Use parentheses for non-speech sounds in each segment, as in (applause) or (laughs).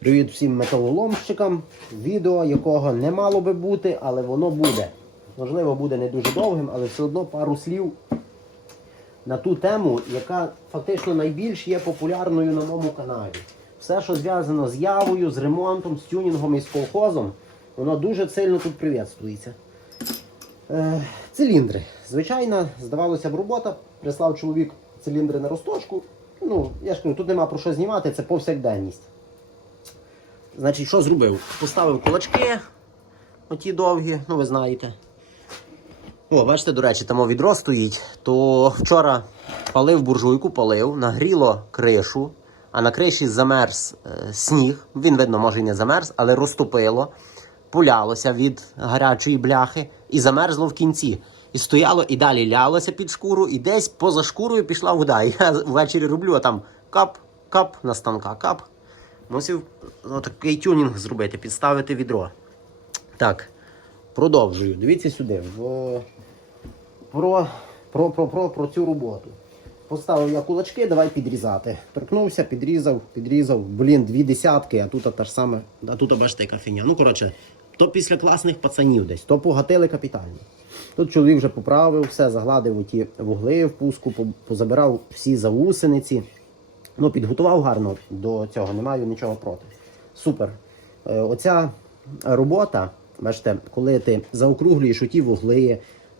Привіт всім металоломщикам. Відео, якого не мало би бути, але воно буде. Можливо, буде не дуже довгим, але все одно пару слів на ту тему, яка фактично найбільш є популярною на моєму каналі. Все, що зв'язано з явою, з ремонтом, з тюнінгом і з колхозом, воно дуже сильно тут привітствується. Е, циліндри. Звичайна, здавалося б, робота. Прислав чоловік циліндри на розточку. Ну, я ж кажу, тут нема про що знімати, це повсякденність. Значить, що зробив? Поставив кулачки, оті довгі, ну ви знаєте. О, бачите, до речі, там відро стоїть. То вчора палив буржуйку, палив, нагріло кришу, а на криші замерз е, сніг. Він, видно, може і не замерз, але розтопило, пулялося від гарячої бляхи і замерзло в кінці. І стояло, і далі лялося під шкуру, і десь поза шкурою пішла вода. (laughs) Я ввечері роблю, а там кап, кап на станка, кап. Мусив ну, такий тюнінг зробити, підставити відро. Так, продовжую. Дивіться сюди. В... Про, про, про, про, про цю роботу. Поставив я кулачки, давай підрізати. Торкнувся, підрізав, підрізав. Блін, дві десятки, а тут та ж саме. А тут бачите, яка фіня. Ну, коротше, то після класних пацанів десь, то погатили капітально. Тут чоловік вже поправив, все, загладив оті вугли в пуску, позабирав всі заусениці. Ну, підготував гарно до цього, не маю нічого проти. Супер. Е, оця робота, бачите, коли ти заокруглюєш оті вугли,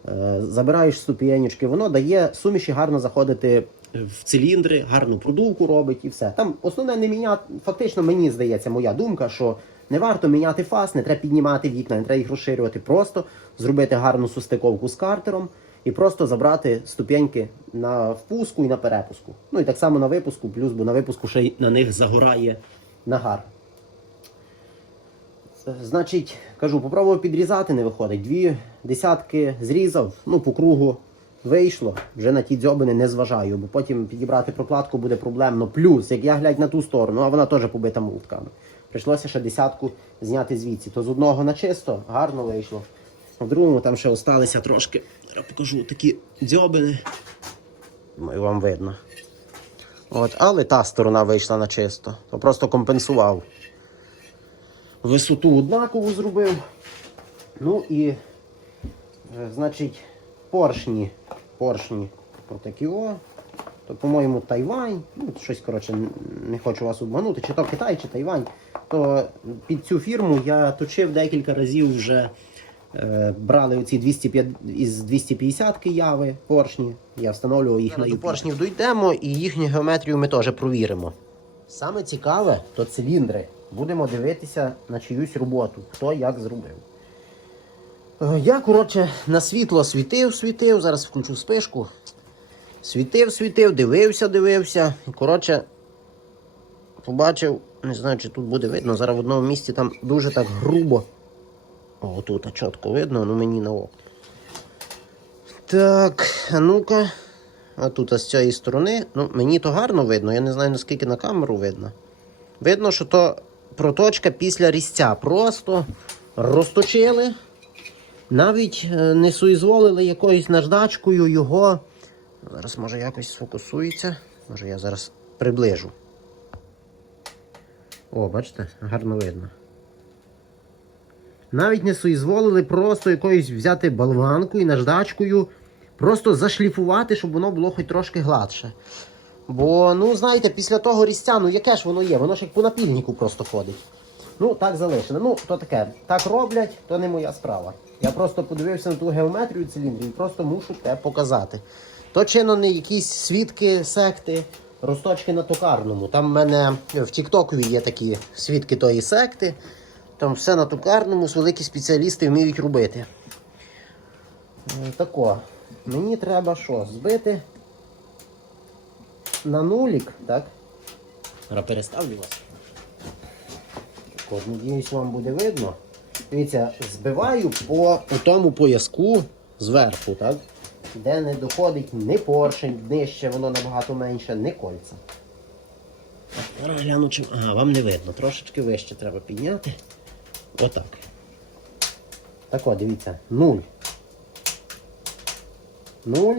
е, забираєш ступенечки, воно дає суміші гарно заходити в циліндри, гарну продувку робить і все. Там основне не міняти, фактично мені здається, моя думка, що не варто міняти фас, не треба піднімати вікна, не треба їх розширювати, просто зробити гарну сустиковку з картером і просто забрати ступеньки на впуску і на перепуску. Ну і так само на випуску, плюс бо на випуску ще й на них загорає нагар. Значить, кажу, попробував підрізати, не виходить. Дві десятки зрізав, ну по кругу вийшло. Вже на ті дзьобини не зважаю, бо потім підібрати прокладку буде проблемно. Плюс, як я глядь на ту сторону, а вона теж побита молотками. Прийшлося ще десятку зняти звідси. То з одного на чисто гарно вийшло. А в другому там ще осталися трошки. Зараз покажу такі дзьобини. Думаю, вам видно. От, але та сторона вийшла на чисто. То просто компенсував. Висоту однакову зробив. Ну і, е, значить, поршні. Поршні отакі о. То, по-моєму, Тайвань. Ну, щось, коротше, не хочу вас обманути, чи то Китай, чи Тайвань. То під цю фірму я точив декілька разів вже. Е, брали оці 250, із 250 яви поршні. Я встановлював їх на До поршнів дійдемо і їхню геометрію ми теж провіримо. Саме цікаве то циліндри. Будемо дивитися на чиюсь роботу, хто як зробив. Е, Я, коротше, на світло світив, світив, зараз включу спишку. Світив, світив, дивився, дивився. Коротше, побачив, не знаю, чи тут буде видно, зараз в одному місці там дуже так грубо. О, тут чітко видно, ну мені на око. Так, а ну-ка. А тут а з цієї сторони, ну мені то гарно видно, я не знаю наскільки на камеру видно. Видно, що то проточка після різця. Просто розточили, навіть е, не суізволили якоюсь наждачкою його. Зараз може якось сфокусується. Може я зараз приближу. О, бачите, гарно видно. Навіть не соізволили просто якоюсь взяти болванку і наждачкою, просто зашліфувати, щоб воно було хоч трошки гладше. Бо, ну, знаєте, після того різця, ну яке ж воно є? Воно ж як по напільнику просто ходить. Ну, так залишено. Ну, то таке. Так роблять, то не моя справа. Я просто подивився на ту геометрію циліндрів і просто мушу те показати. То чинно не якісь свідки секти, розточки на токарному. Там в мене в Тіктокові є такі свідки тої секти. Там все на токарному, великі спеціалісти вміють робити. Е, Тако. Мені треба що? Збити на нулік, так? Зараз переставлю вас. Надіюсь, вам буде видно. Дивіться, збиваю по тому пояску зверху, так? Де не доходить ні поршень, нижче, воно набагато менше, ні кольця. Зараз гляну, чим. Ага, вам не видно. Трошечки вище треба підняти. Отак. Так от, дивіться, нуль. Нуль.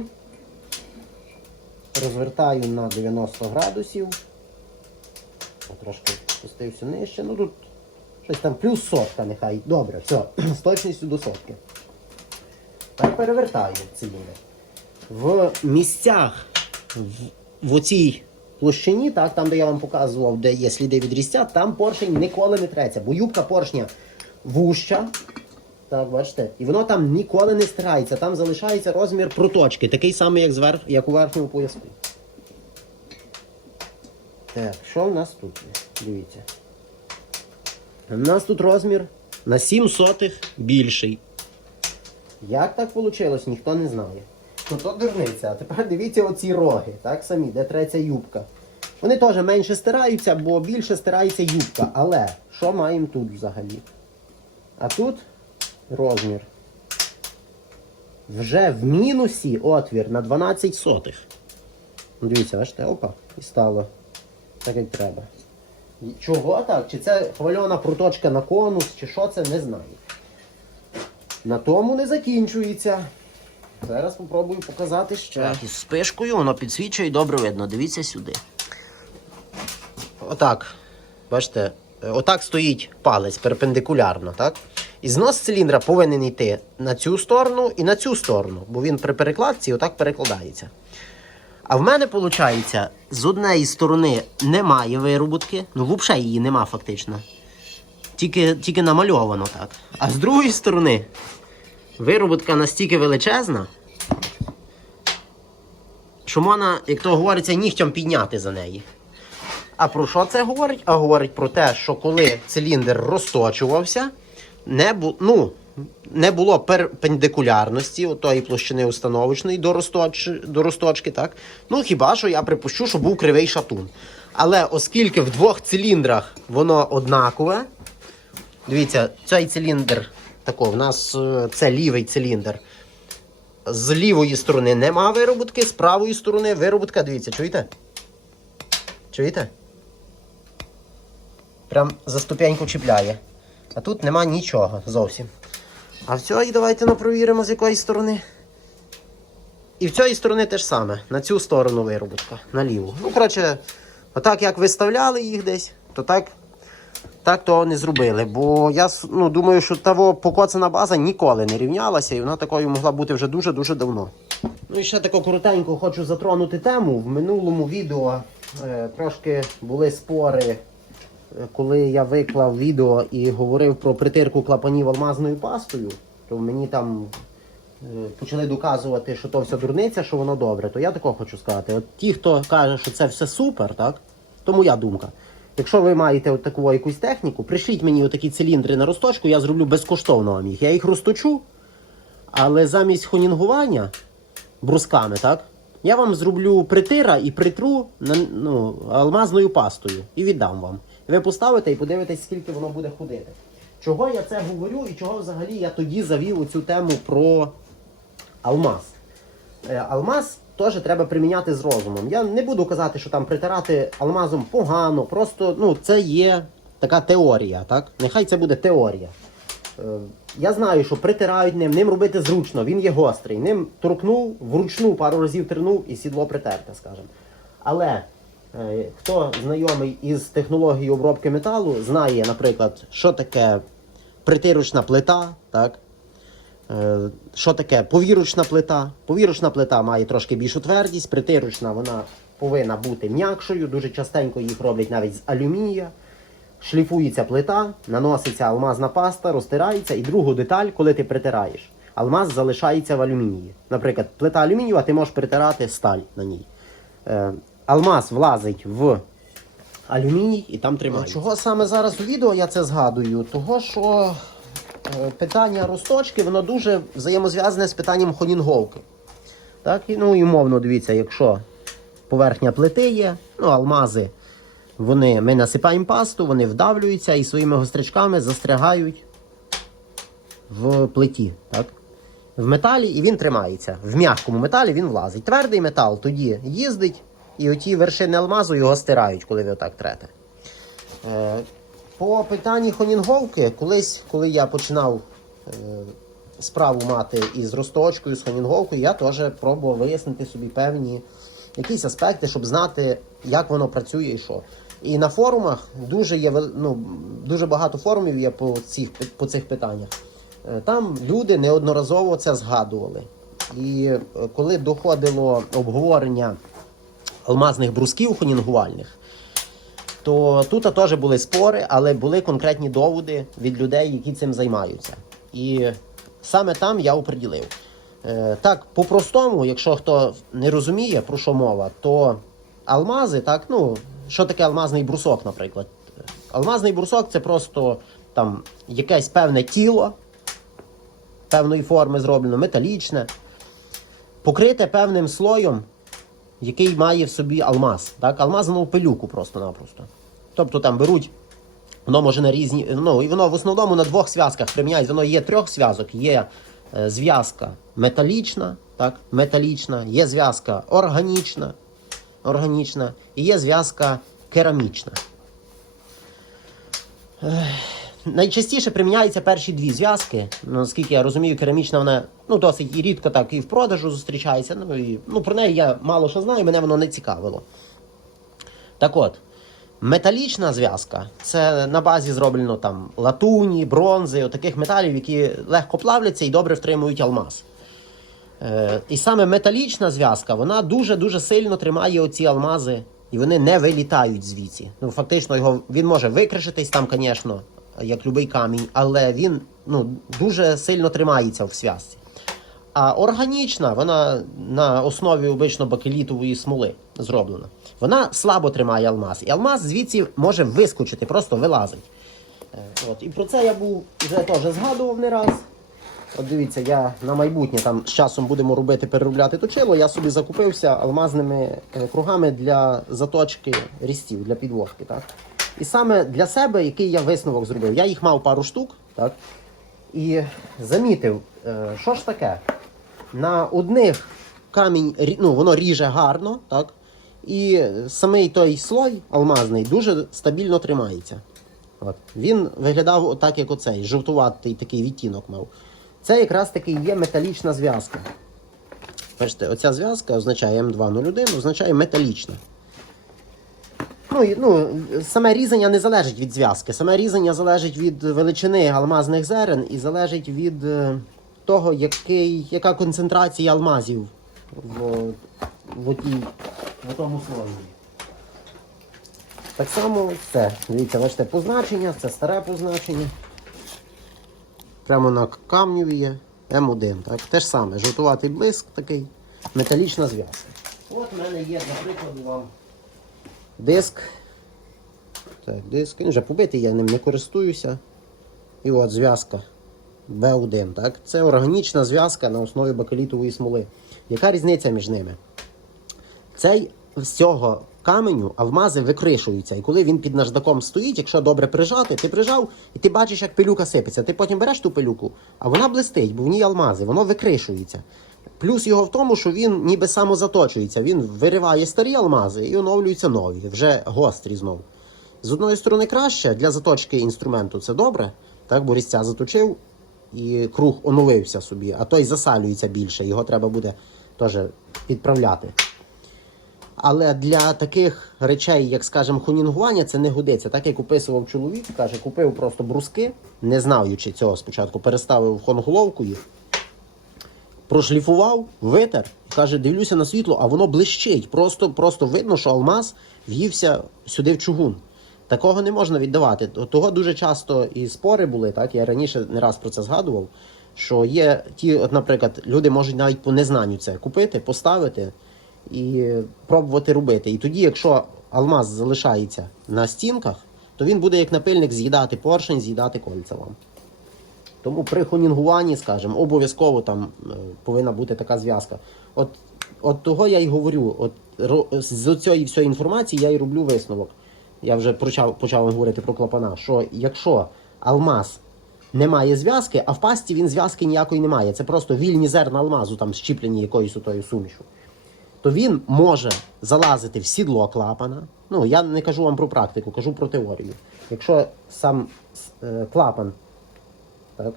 Розвертаю на 90 градусів. трошки спустився нижче. Ну тут щось там плюс сотка нехай. Добре, все, (clears throat) з точністю до сотки. Тепер перевертаю циліндр. В місцях в, в оцій площині, так, там, де я вам показував, де є сліди від різця, там поршень ніколи не треться, бо юбка поршня вуща. Так, бачите, і воно там ніколи не стирається, там залишається розмір проточки, такий самий, як, зверх, як у верхньому пояску. Так, що в нас тут? Дивіться. У нас тут розмір на 7 сотих більший. Як так вийшло, ніхто не знає. Ну то дурниця. А тепер дивіться оці роги, так самі, де треться юбка. Вони теж менше стираються, бо більше стирається юбка. Але що маємо тут взагалі? А тут розмір. Вже в мінусі отвір на 12 сотих. Ну, Дивіться, бачите, опа, і стало так, як треба. Чого так? Чи це хвильона проточка на конус, чи що це, не знаю. На тому не закінчується. Зараз спробую показати ще. Так, із спишкою воно підсвічує і добре видно. Дивіться сюди. Отак. Бачите, отак стоїть палець перпендикулярно, так? І знос циліндра повинен йти на цю сторону і на цю сторону, бо він при перекладці отак перекладається. А в мене, виходить, з однієї сторони немає вироботки, ну взагалі її нема фактично. Тільки, тільки намальовано так. А з другої сторони вироботка настільки величезна, що можна, як то говориться, нігтям підняти за неї. А про що це говорить? А говорить про те, що коли циліндр розточувався, не, бу... ну, не було перпендикулярності отої площини установочної до, розточ... до розточки, так? Ну хіба що я припущу, що був кривий шатун. Але оскільки в двох циліндрах воно однакове, дивіться, цей циліндр тако, в нас е, це лівий циліндр. З лівої сторони нема вироботки, з правої сторони вироботка, дивіться, чуєте? Чуєте? Прям за ступеньку чіпляє. А тут нема нічого зовсім. А в цій давайте ну, провіримо з якої сторони. І в цієї сторони те ж саме. На цю сторону вироботка, на ліву. Ну, коротше, отак як виставляли їх десь, то так, так того не зробили. Бо я ну, думаю, що того покоцана база ніколи не рівнялася, і вона такою могла бути вже дуже-дуже давно. Ну і ще тако коротенько хочу затронути тему. В минулому відео е, трошки були спори, коли я виклав відео і говорив про притирку клапанів алмазною пастою, то мені там е, почали доказувати, що то все дурниця, що воно добре. То я такого хочу сказати. От ті, хто каже, що це все супер, так? То моя думка. Якщо ви маєте от таку якусь техніку, пришліть мені отакі циліндри на розточку, я зроблю безкоштовно вам їх. Я їх розточу, але замість хонінгування брусками, так? Я вам зроблю притира і притру ну, алмазною пастою і віддам вам. Ви поставите і подивитесь, скільки воно буде ходити. Чого я це говорю і чого взагалі я тоді завів оцю тему про алмаз? Е, Алмаз теж треба приміняти з розумом. Я не буду казати, що там притирати алмазом погано, просто ну, це є така теорія, так? Нехай це буде теорія. Е, Я знаю, що притирають ним, ним робити зручно, він є гострий. Ним торкнув, вручну пару разів тринув і сідло притерте, скажімо. Але хто знайомий із технологією обробки металу, знає, наприклад, що таке притирочна плита, так? Е, Що таке повірочна плита? Повірочна плита має трошки більшу твердість, притирочна вона повинна бути м'якшою. Дуже частенько їх роблять навіть з алюмінія. Шліфується плита, наноситься алмазна паста, розтирається, і другу деталь, коли ти притираєш, алмаз залишається в алюмінії. Наприклад, плита алюмінієва, ти можеш притирати сталь на ній. Алмаз влазить в алюміній і там тримається. Чого саме зараз у відео я це згадую? Того, що е, питання розточки, воно дуже взаємозв'язане з питанням хонінговки. Так, і, ну і умовно, дивіться, якщо поверхня плити є, ну, алмази, вони, ми насипаємо пасту, вони вдавлюються і своїми гострячками застрягають в плиті. Так? В металі і він тримається. В м'якому металі він влазить. Твердий метал тоді їздить, і оті вершини алмазу його стирають, коли ви отак трете. Е, по питанні хонінговки, колись, коли я починав е, справу мати із розточкою, з хонінговкою, я теж пробував вияснити собі певні якісь аспекти, щоб знати, як воно працює і що. І на форумах дуже є ну, дуже багато форумів є по цих, по цих питаннях. Е, Там люди неодноразово це згадували. І коли доходило обговорення алмазних брусків хонінгувальних, то тут теж були спори, але були конкретні доводи від людей, які цим займаються. І саме там я оприділив. Е, Так, по-простому, якщо хто не розуміє, про що мова, то алмази, так, ну, що таке алмазний брусок, наприклад? Алмазний брусок це просто там якесь певне тіло певної форми зроблено, металічне, покрите певним слоєм, який має в собі алмаз. Так? Алмазну пилюку просто-напросто. Тобто там беруть, воно може на різні. Ну, і воно в основному на двох зв'язках приміняють. Воно є трьох зв'язок, є е, зв'язка металічна, так? металічна, є зв'язка органічна, органічна і є зв'язка керамічна. Найчастіше приміняються перші дві зв'язки. Ну, Наскільки я розумію, керамічна вона ну, досить і рідко так і в продажу зустрічається. Ну, і, ну, про неї я мало що знаю, мене воно не цікавило. Так от, металічна зв'язка це на базі зроблено там латуні, бронзи, отаких металів, які легко плавляться і добре втримують алмаз. Е, і саме металічна зв'язка, вона дуже-дуже сильно тримає оці алмази, і вони не вилітають звідси. Ну, фактично, його він може викришитись там, звісно, як любий камінь, але він ну, дуже сильно тримається в зв'язці. А органічна, вона на основі обично бакелітової смоли зроблена. Вона слабо тримає алмаз. І алмаз звідси може вискочити, просто вилазить. Е, От. І про це я був вже теж згадував не раз. От дивіться, я на майбутнє там з часом будемо робити переробляти точило. Я собі закупився алмазними е, кругами для заточки різців, для підводки. Так? І саме для себе, який я висновок зробив, я їх мав пару штук, так? і замітив, е, що ж таке. На одних камінь ну, воно ріже гарно, так? і самий той слой алмазний дуже стабільно тримається. От. Він виглядав отак, як оцей, жовтуватий такий відтінок мав. Це якраз таки є металічна зв'язка. Бачите, оця зв'язка означає М201, означає металічна. Ну, ну, саме різання не залежить від зв'язки. Саме різання залежить від величини алмазних зерен і залежить від е, того, який, яка концентрація алмазів в, в, отій, в тому слої. Так само це. Дивіться, бачите, позначення, це старе позначення. Прямо на камню є М1. Так? Те ж саме, жовтуватий блиск такий, металічна зв'язка. От в мене є, для прикладу, вам диск. Так, диск. Він вже побитий, я ним не користуюся. І от зв'язка B1. Так? Це органічна зв'язка на основі бакелітової смоли. Яка різниця між ними? Цей з цього каменю алмази викришуються. І коли він під наждаком стоїть, якщо добре прижати, ти прижав і ти бачиш, як пилюка сипеться. Ти потім береш ту пилюку, а вона блистить, бо в ній алмази, воно викришується. Плюс його в тому, що він ніби самозаточується. Він вириває старі алмази і оновлюються нові, вже гострі знову. З одної сторони, краще для заточки інструменту це добре, так, бо різця заточив і круг оновився собі, а той засалюється більше, його треба буде теж підправляти. Але для таких речей, як скажімо, хонінгування, це не годиться. Так як описував чоловік, каже, купив просто бруски, не знаючи цього спочатку, переставив хонголовку їх, прошліфував, витер, каже, дивлюся на світло, а воно блищить. Просто, просто видно, що алмаз в'ївся сюди в чугун. Такого не можна віддавати. Того дуже часто і спори були, так? Я раніше не раз про це згадував. Що є ті, от, наприклад, люди можуть навіть по незнанню це купити, поставити і пробувати робити. І тоді, якщо алмаз залишається на стінках, то він буде як напильник з'їдати поршень, з'їдати кольця вам. Тому при хонінгуванні, скажімо, обов'язково там е, повинна бути така зв'язка. От, от того я й говорю. От з цієї всієї інформації я й роблю висновок. Я вже почав, почав говорити про клапана, що якщо алмаз не має зв'язки, а в пасті він зв'язки ніякої не має. Це просто вільні зерна алмазу, там щіплені якоюсь отою сумішу. То він може залазити в сідло клапана. Ну, я не кажу вам про практику, кажу про теорію. Якщо сам е, клапан так?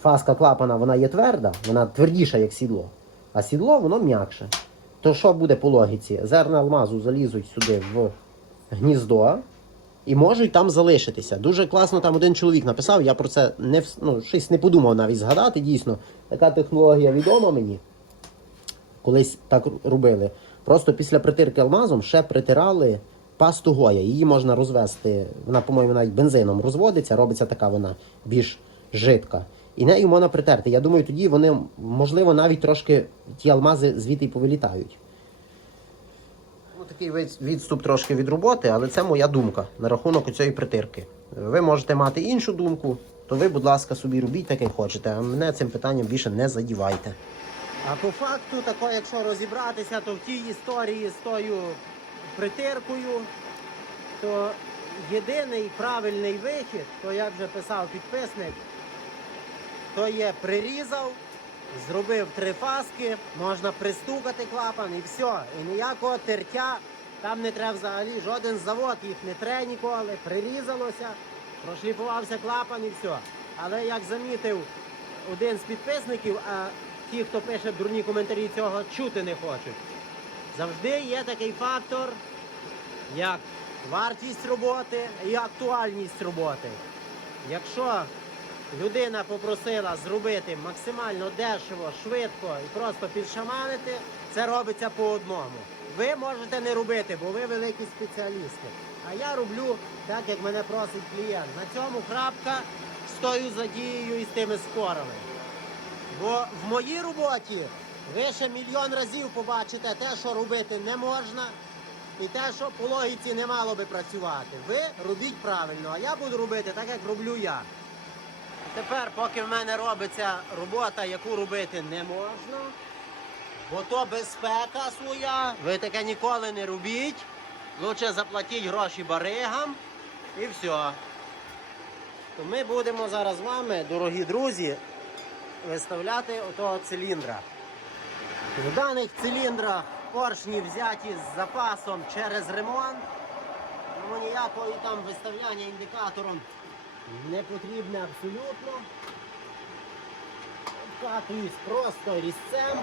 Фаска клапана вона є тверда, вона твердіша, як сідло, а сідло воно м'якше. То що буде по логіці? Зерна алмазу залізуть сюди в гніздо і можуть там залишитися. Дуже класно там один чоловік написав, я про це не, ну, щось не подумав навіть згадати. Дійсно, така технологія відома мені. Колись так робили. Просто після притирки алмазом ще притирали пасту Гоя. Її можна розвести. Вона, по-моєму, навіть бензином розводиться, робиться така вона більш жидка. І нею можна притерти. Я думаю, тоді вони, можливо, навіть трошки ті алмази звідти й повилітають. Ну, такий відступ трошки від роботи, але це моя думка на рахунок цієї притирки. Ви можете мати іншу думку, то ви, будь ласка, собі робіть так, як хочете, а мене цим питанням більше не задівайте. А по факту, тако, якщо розібратися, то в тій історії з тою притиркою, то єдиний правильний вихід, то як вже писав підписник, то є прирізав, зробив три фаски, можна пристукати клапан і все. І ніякого тертя там не треба взагалі, жоден завод їх не тре ніколи, прирізалося, прошліфувався клапан і все. Але як замітив один з підписників, а ті, хто пише дурні коментарі, цього чути не хочуть. Завжди є такий фактор, як вартість роботи і актуальність роботи. Якщо людина попросила зробити максимально дешево, швидко і просто підшаманити, це робиться по одному. Ви можете не робити, бо ви великі спеціалісти. А я роблю так, як мене просить клієнт. На цьому крапка стою за дією і з тими спорами. Бо в моїй роботі ви ще мільйон разів побачите те, що робити не можна, і те, що по логіці не мало би працювати. Ви робіть правильно, а я буду робити так, як роблю я. Тепер, поки в мене робиться робота, яку робити не можна, бо то безпека своя, ви таке ніколи не робіть. Лучше заплатіть гроші баригам і все. То ми будемо зараз з вами, дорогі друзі, виставляти отого циліндра. В даних циліндрах поршні взяті з запасом через ремонт. Тому ніякого там виставляння індикатором не потрібне абсолютно. Обкатуюсь просто різцем.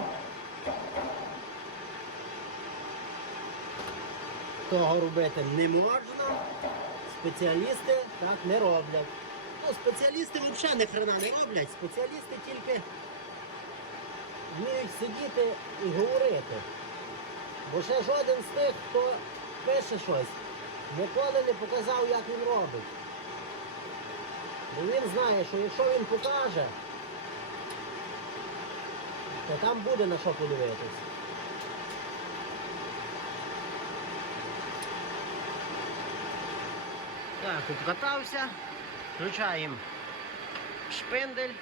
Того робити не можна. Спеціалісти так не роблять. Ну, спеціалісти взагалі не хрена не роблять. Спеціалісти тільки вміють сидіти і говорити. Бо ще жоден з тих, хто пише щось, ніколи не показав, як він робить. Бо він знає, що якщо він покаже, то там буде на що подивитись. Так, обкатався, включаємо шпиндель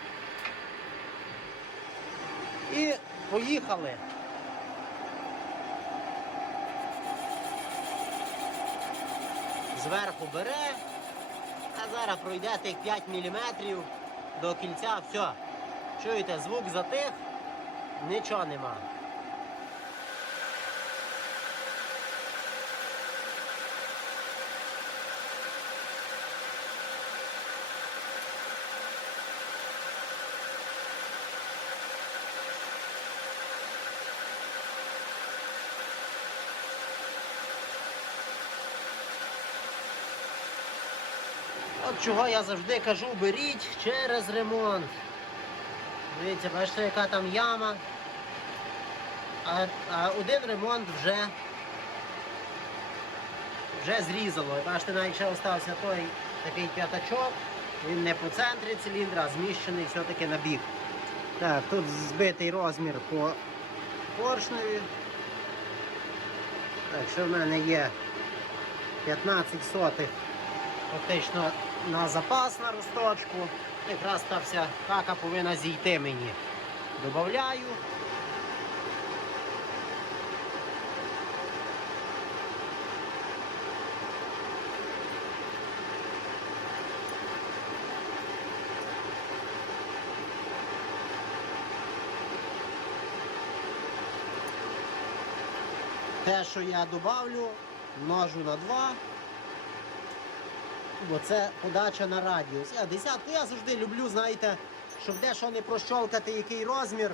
і поїхали. Зверху бере, зараз пройде тих 5 мм до кільця, все. Чуєте, звук затих, нічого нема. Чого я завжди кажу, беріть через ремонт. Дивіться, бачите, яка там яма. А, а один ремонт вже вже зрізало. Бачите, навіть ще остався той такий п'ятачок. Він не по центрі циліндра, а зміщений все-таки на бік. Так, тут збитий розмір по поршневі. Так, що в мене є 15 сотих фактично на запас на росточку. Якраз та вся кака повинна зійти мені. Добавляю. Те, що я добавлю, множу на 2 бо це подача на радіус. А десятку я завжди люблю, знаєте, щоб дещо не прощолкати, який розмір.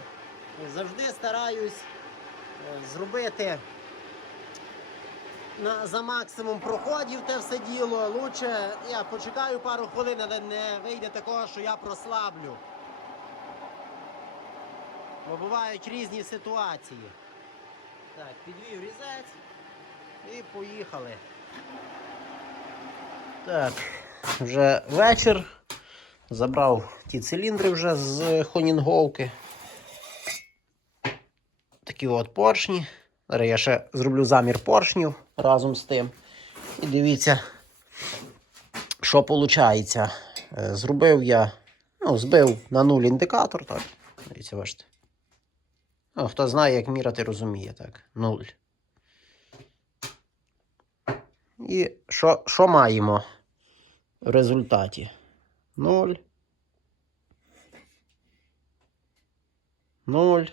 Завжди стараюсь е, зробити на, за максимум проходів те все діло. Лучше я почекаю пару хвилин, але не вийде такого, що я прослаблю. Бо бувають різні ситуації. Так, підвів різець і поїхали. Так, вже вечір. Забрав ті циліндри вже з хонінговки. Такі от поршні. Зараз я ще зроблю замір поршнів разом з тим. І дивіться, що виходить. Зробив я, ну, збив на нуль індикатор. Так. Дивіться, бачите. Ну, хто знає, як міряти, розуміє, так. Нуль. І що, що маємо в результаті? Нуль. Нуль.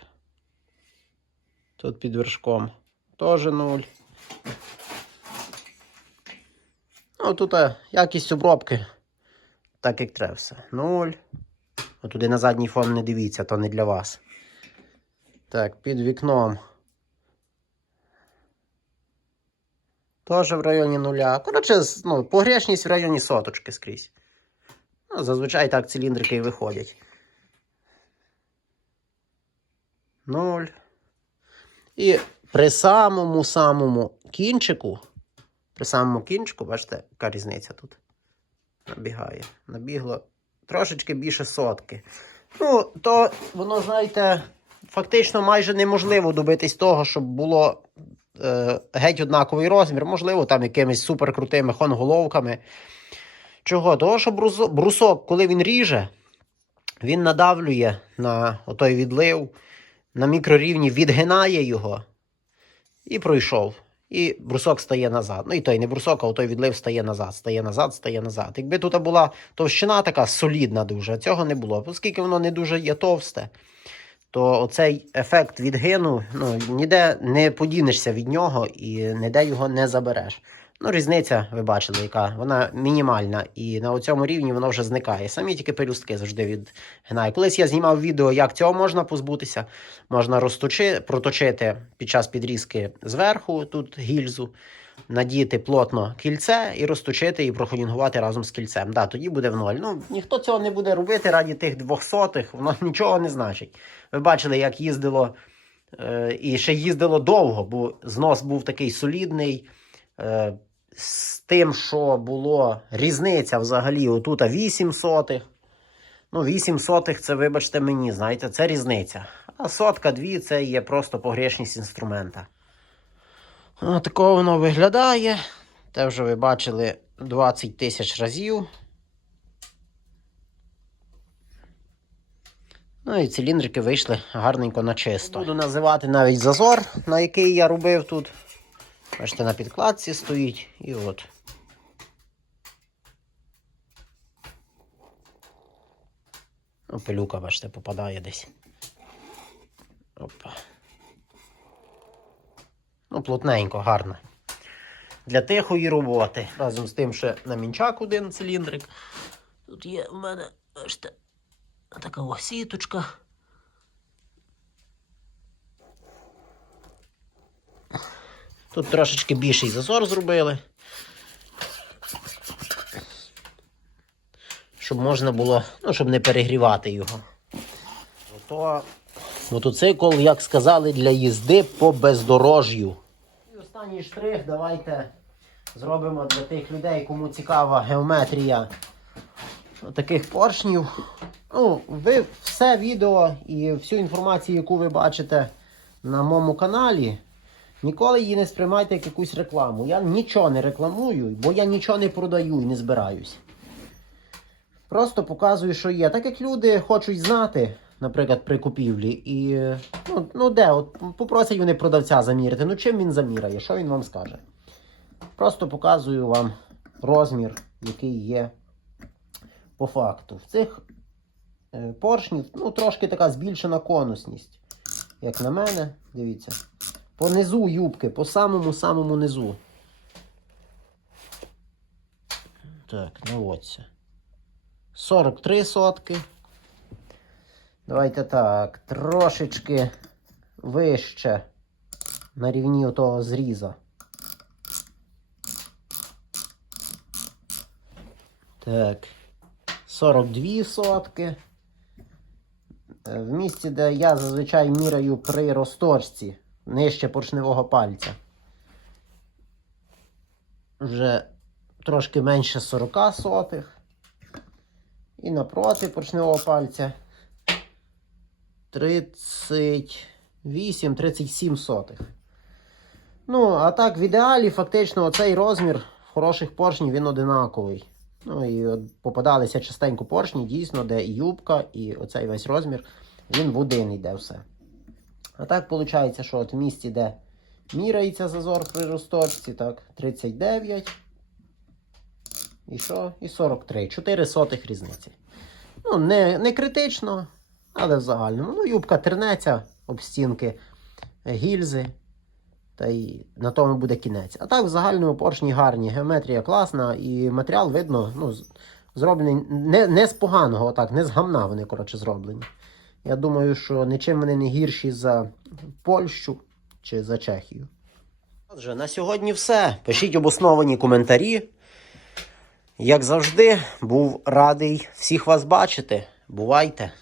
Тут під вершком теж нуль. Ну, тут е, якість обробки, так як треба все. Нуль. Отуди на задній фон не дивіться, то не для вас. Так, під вікном. Теж в районі нуля. Коротше, ну, погрешність в районі соточки скрізь. Ну, зазвичай так циліндрики і виходять. Нуль. І при самому самому кінчику, при самому кінчику, бачите, яка різниця тут набігає. Набігло трошечки більше сотки. Ну, то воно, знаєте, фактично майже неможливо добитись того, щоб було геть однаковий розмір, можливо, там якимись суперкрутими хонголовками. Чого? Того, що брусок, коли він ріже, він надавлює на отой відлив, на мікрорівні відгинає його і пройшов. І брусок стає назад. Ну і той не брусок, а той відлив стає назад, стає назад, стає назад. Якби тут була товщина така солідна дуже, цього не було. Оскільки воно не дуже є товсте, то оцей ефект відгину ну, ніде не подінешся від нього і ніде його не забереш. Ну, різниця, ви бачили, яка вона мінімальна, і на цьому рівні воно вже зникає. Самі тільки пелюстки завжди відгинає. Колись я знімав відео, як цього можна позбутися. Можна розточи, проточити під час підрізки зверху тут гільзу, надіти плотно кільце і розточити і прохонінгувати разом з кільцем. Да, тоді буде в ноль. Ну, ніхто цього не буде робити раді тих двохсотих, воно (laughs) нічого не значить. Ви бачили, як їздило е, і ще їздило довго, бо знос був такий солідний. Е, з тим, що було різниця взагалі, отут 8 сотих. Ну, 8 сотих це, вибачте мені, знаєте, це різниця. А сотка дві це є просто погрешність інструмента. О, такого воно виглядає. Те вже ви бачили 20 тисяч разів. Ну і циліндрики вийшли гарненько на чисто. Буду називати навіть зазор, на який я робив тут. Бачите, на підкладці стоїть і от. Ну, пилюка, бачите, попадає десь. Опа. Ну, плотненько, гарно. Для тихої роботи. Разом з тим, ще на мінчак один циліндрик. Тут є в мене, бачите, така ось сіточка. Тут трошечки більший зазор зробили. Щоб можна було, ну, щоб не перегрівати його. Ото мотоцикл, як сказали, для їзди по бездорожжю. Останній штрих давайте зробимо для тих людей, кому цікава геометрія таких поршнів. Ну, ви все відео і всю інформацію, яку ви бачите на моєму каналі, ніколи її не сприймайте як якусь рекламу. Я нічого не рекламую, бо я нічого не продаю і не збираюсь. Просто показую, що є. Так як люди хочуть знати, наприклад, при купівлі, і ну, ну де, от попросять вони продавця заміряти. Ну чим він заміряє, що він вам скаже? Просто показую вам розмір, який є по факту. В цих е, поршнів ну, трошки така збільшена конусність. Як на мене, дивіться. По низу юбки, по самому-самому низу. Так, наводься. 43 сотки. Давайте так, трошечки вище на рівні того зріза. Так, 42 сотки. Е, в місці, де я зазвичай міряю при розторці нижче поршневого пальця. Вже трошки менше 40 сотих. І напроти поршневого пальця 38-37 сотих. Ну, а так, в ідеалі, фактично, оцей розмір хороших поршнів він одинаковий. Ну і от попадалися частенько поршні, дійсно, де і юбка, і оцей весь розмір, він в один йде все. А так виходить, що от в місці, де міряється зазор при розторчці, так, 39. І що? І 43. 4 сотих різниці. Ну, не, не критично, але в загальному. Ну, юбка тернеться об стінки е, гільзи. Та й на тому буде кінець. А так, в загальному поршні гарні, геометрія класна, і матеріал видно, ну, зроблений не, не з поганого, отак, не з гамна вони, коротше, зроблені. Я думаю, що нічим вони не гірші за Польщу чи за Чехію. Отже, на сьогодні все. Пишіть обосновані коментарі. Як завжди, був радий всіх вас бачити. Бувайте!